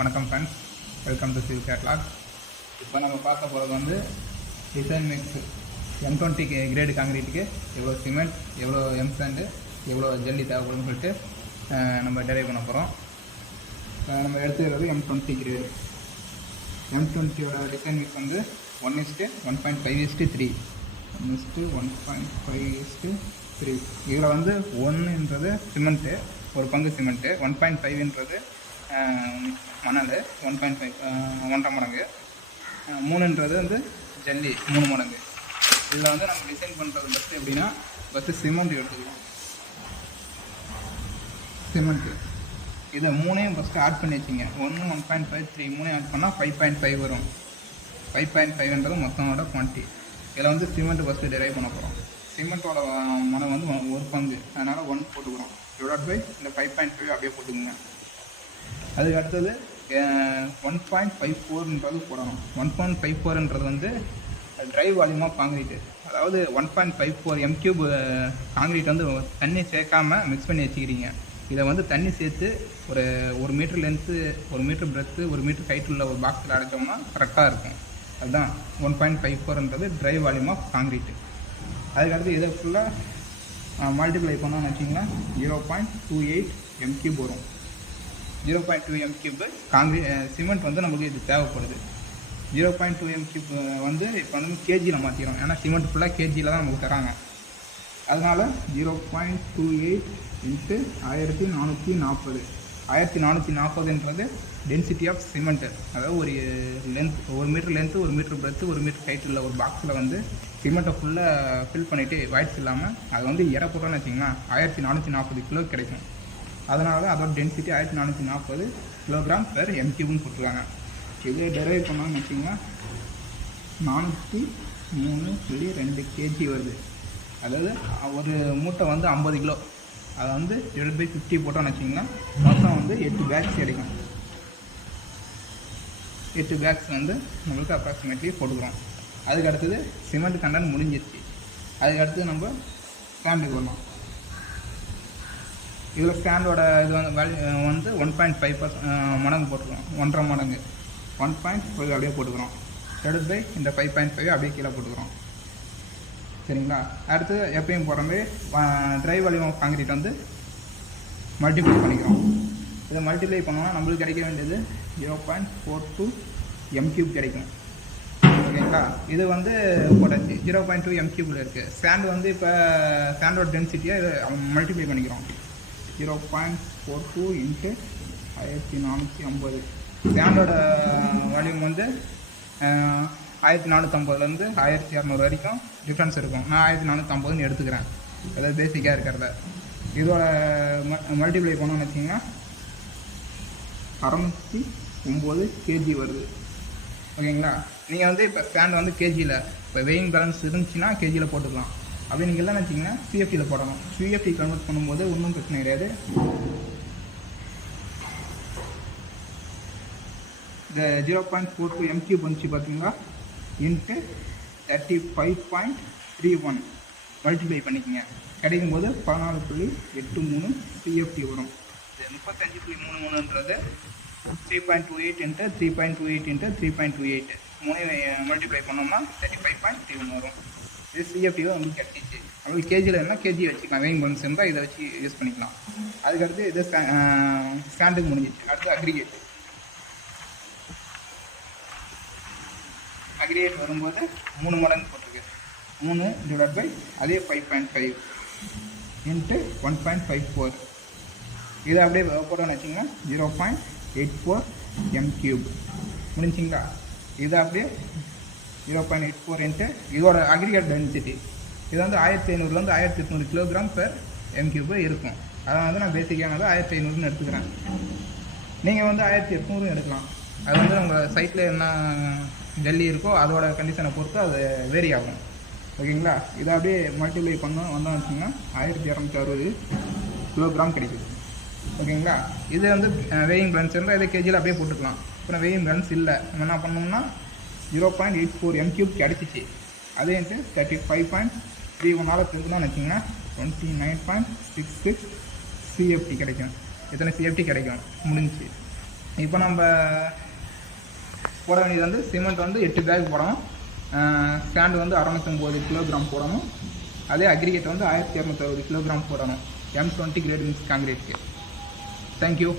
வணக்கம் friends, welcome to civil catalogue. இப்போ நம்ம பார்க்க போகிறது வந்து டிசைன் மிக்ஸ் M20 கிரேடு காங்கிரீட்டுக்கு எவ்வளோ சிமெண்ட், எவ்வளோ எம்சாண்டு, எவ்வளோ ஜல்லி தேவைப்படும்னு சொல்லிட்டு நம்ம டெரைவ் பண்ண போகிறோம். நம்ம எடுத்துக்கிறது M20 கிரேடு. M20யோட டிசைன் மிக்ஸ் வந்து 1:1.5:3 1:1.5:3. இதில் வந்து 1ன்றது சிமெண்ட்டு, ஒரு பங்கு சிமெண்ட்டு, 1.5ன்றது மணல், 1.5 1.5 மடங்கு, 3ன்றது வந்து ஜல்லி 3 மடங்கு. இதில் வந்து நம்ம டிசைன் பண்ணுறது ஃபஸ்ட்டு எப்படின்னா, ஃபஸ்ட்டு சிமெண்ட் எடுத்துக்கலாம். சிமெண்ட்டு இதை 3ஐயும் ஃபஸ்ட்டு ஆட் பண்ணி வச்சிங்க. 1, 1.5, 3 ஆட் பண்ணால் 5.5 வரும். 5.5ன்றது மொத்தமோட குவான்டிட்டி. இதில் வந்து சிமெண்ட்டு ஃபஸ்ட்டு டெரைவ் பண்ண போகிறோம். சிமெண்ட்டோட மனம் வந்து 1 பங்கு, அதனால் 1 போட்டுக்கிறோம். டிவைட் பை இந்த 5.5 அப்படியே போட்டுக்கோங்க. அதுக்கு அடுத்தது 1.54ன்றது போடணும். 1.54ன்றது வந்து ட்ரை வால்யூம் ஆஃப் காங்கிரீட்டு. அதாவது 1.54 m³ காங்கிரீட் வந்து தண்ணி சேர்க்காமல் மிக்ஸ் பண்ணி வச்சுக்கிறீங்க. இதை வந்து தண்ணி சேர்த்து ஒரு metre length, 1 metre breadth, 1 metre height உள்ள ஒரு பாக்ஸில் அடைச்சோம்னா கரெக்டாக இருக்கும். அதுதான் 1.54ன்றது ட்ரை வால்யூம் ஆஃப் காங்கிரீட்டு. அதுக்கடுத்து இதை ஃபுல்லாக மல்டிப்ளை பண்ணோன்னு வச்சிங்கன்னா 0.28 m³ வரும். 0.2 m³ சிமெண்ட் வந்து நமக்கு இது தேவைப்படுது. 0.2 m³ வந்து இப்போ வந்து கேஜியில் மாற்றிடும். ஏன்னா சிமெண்ட் ஃபுல்லாக கேஜியில் தான் நமக்கு தராங்க. அதனால் 0.28 × 1440. 1440ன்றது டென்சிட்டி ஆஃப் சிமெண்ட்டு. அதாவது ஒரு length, 1 metre length, 1 metre breadth, 1 metre height உள்ள ஒரு பாக்ஸில் வந்து சிமெண்ட்டை ஃபுல்லாக ஃபில் பண்ணிவிட்டு வாய்ட்ஸ் இல்லாமல் அது வந்து இற போட்டோன்னு வச்சிங்கன்னா 1440 கிலோ கிடைக்கும். அதனால தான் அதோட டென்சிட்டி 1440 கிலோகிராம் பெர் m³ன்னு போட்டுருக்காங்க. இதை டெரைவ் பண்ணோன்னு வச்சிங்கன்னா 403.2 kg வருது. அதாவது ஒரு மூட்டை வந்து 50 கிலோ. அதை வந்து டிவைட் பை 50 போட்டோன்னு வச்சிங்கன்னா மொத்தம் வந்து 8 பேக்ஸ் கிடைக்கும். 8 பேக்ஸ் வந்து நம்மளுக்கு அப்ராக்சிமேட்லி போட்டுக்கிறோம். அதுக்கு அடுத்தது சிமெண்ட் கண்டென்ட் முடிஞ்சிருச்சு. அதுக்கு அடுத்தது நம்ம ஸ்டாண்டுக்கு வரலாம். இதில் ஸ்டாண்டோட இது வந்து 1.5 மடங்கு போட்டுக்கிறோம். 1.5 மடங்கு 1.5 அப்படியே போட்டுக்கிறோம். டிவைட் பை இந்த 5.5 அப்படியே கீழே போட்டுக்கிறோம். சரிங்களா? அடுத்து எப்பயும் போகிற மாதிரி ட்ரை வால்யூம் ஆஃப் காங்கிரீட் வந்து மல்டிப்ளை பண்ணிக்கிறோம். இதை மல்டிப்ளை பண்ணோம்னா நம்மளுக்கு கிடைக்க வேண்டியது 0.42 m³ கிடைக்கும். ஓகேங்களா? இது வந்து போட்டாச்சு. 0.2 m³ இருக்குது. ஸ்டாண்ட் வந்து இப்போ ஸ்டாண்டோட டென்சிட்டியை இதை மல்டிப்ளை பண்ணிக்கிறோம். 0.42 × 1450. ஸ்டாண்டோட வால்யூம் வந்து 1450லேருந்து 1200 வரைக்கும் டிஃப்ரென்ஸ் இருக்கும். நான் 1450ன்னு எடுத்துக்கிறேன். அதாவது பேசிக்காக இருக்கிறத. இதோட மல்டிப்ளை பண்ணோன்னு வச்சிங்கன்னா 609 kg வருது. ஓகேங்களா? நீங்கள் வந்து இப்போ ஸ்டாண்ட் வந்து கேஜியில், இப்போ வெயிங் பேலன்ஸ் இருந்துச்சுன்னா கேஜியில் போட்டுக்கலாம். அப்படி நீங்கள் இல்லைன்னு வச்சிங்கன்னா CFTயில் போடணும். CFT கன்வெர்ட் பண்ணும்போது ஒன்றும் பிரச்சனை கிடையாது. இந்த 0.42 m³ வந்துச்சு பார்த்தீங்களா, இன்ட்டு 35.31 மல்டிப்ளை பண்ணிக்கோங்க. கிடைக்கும்போது 14.83 CFT வரும். இது 35.33ன்றது 3.28 × 3.28 × 3.28 மல்டிப்ளை பண்ணோம்னா 35.31 வரும். இது CFT வந்து கிடச்சிச்சு. அப்படி கேஜியில் என்ன கேஜி வச்சுக்கலாம். வெயிங் பேலன்ஸ் இருந்தால் இதை வச்சு யூஸ் பண்ணிக்கலாம். அதுக்கடுத்து இது ஸ்டாண்டுக்கு முடிஞ்சிச்சு. அடுத்து அக்ரிகேட். அக்ரிகேட் வரும்போது 3 மடங்கு போட்டிருக்கு. 3 டிவைட் பை அதே 5.5 × 1.54. இதை அப்படியே போட்டோன்னு வச்சிங்கன்னா 0.84 m³ முடிஞ்சிங்களா? இதை அப்படியே 0.84 × இதோட அக்ரிகேட் டென்சிட்டி இது வந்து 1500லேருந்து 1800 கிலோகிராம் பெர் m³ இருக்கும். அதை வந்து நான் பேசிக்கானது 1500ன்னு எடுத்துக்கிறேன். நீங்கள் வந்து 1800 எடுக்கலாம். அது வந்து உங்கள் சைட்டில் என்ன ஜல்லி இருக்கோ அதோட கண்டிஷனை பொறுத்து அது வேரி ஆகும். ஓகேங்களா? இதை அப்படியே மல்டிப்ளை வந்தோம்னு வச்சிங்கன்னா 1260 கிலோகிராம் கிடைக்குது. ஓகேங்களா? இது வந்து வெயிங் பேலன்ஸ் இருந்தால் இதை கேஜியில் அப்படியே போட்டுக்கலாம். அப்புறம் வெயிங் பேலன்ஸ் இல்லை, நம்ம என்ன பண்ணோம்னா 0.84 m³ கிடச்சிச்சு. அதே 35.31 பெருக்குன்னு வச்சிங்கன்னா 29.66 CFT கிடைக்கும். எத்தனை CFT கிடைக்கும்? முடிஞ்சிச்சு. இப்போ நம்ம போட வேண்டியது வந்து சிமெண்ட் வந்து 8 பேக் போடணும், சாண்ட் வந்து 650 கிலோகிராம் போடணும், அதே அக்ரிகேட் வந்து 1260 கிலோகிராம் போடணும் M20 கிரேட் மிக்ஸ் காங்கிரீட்க்கு. தேங்க்யூ.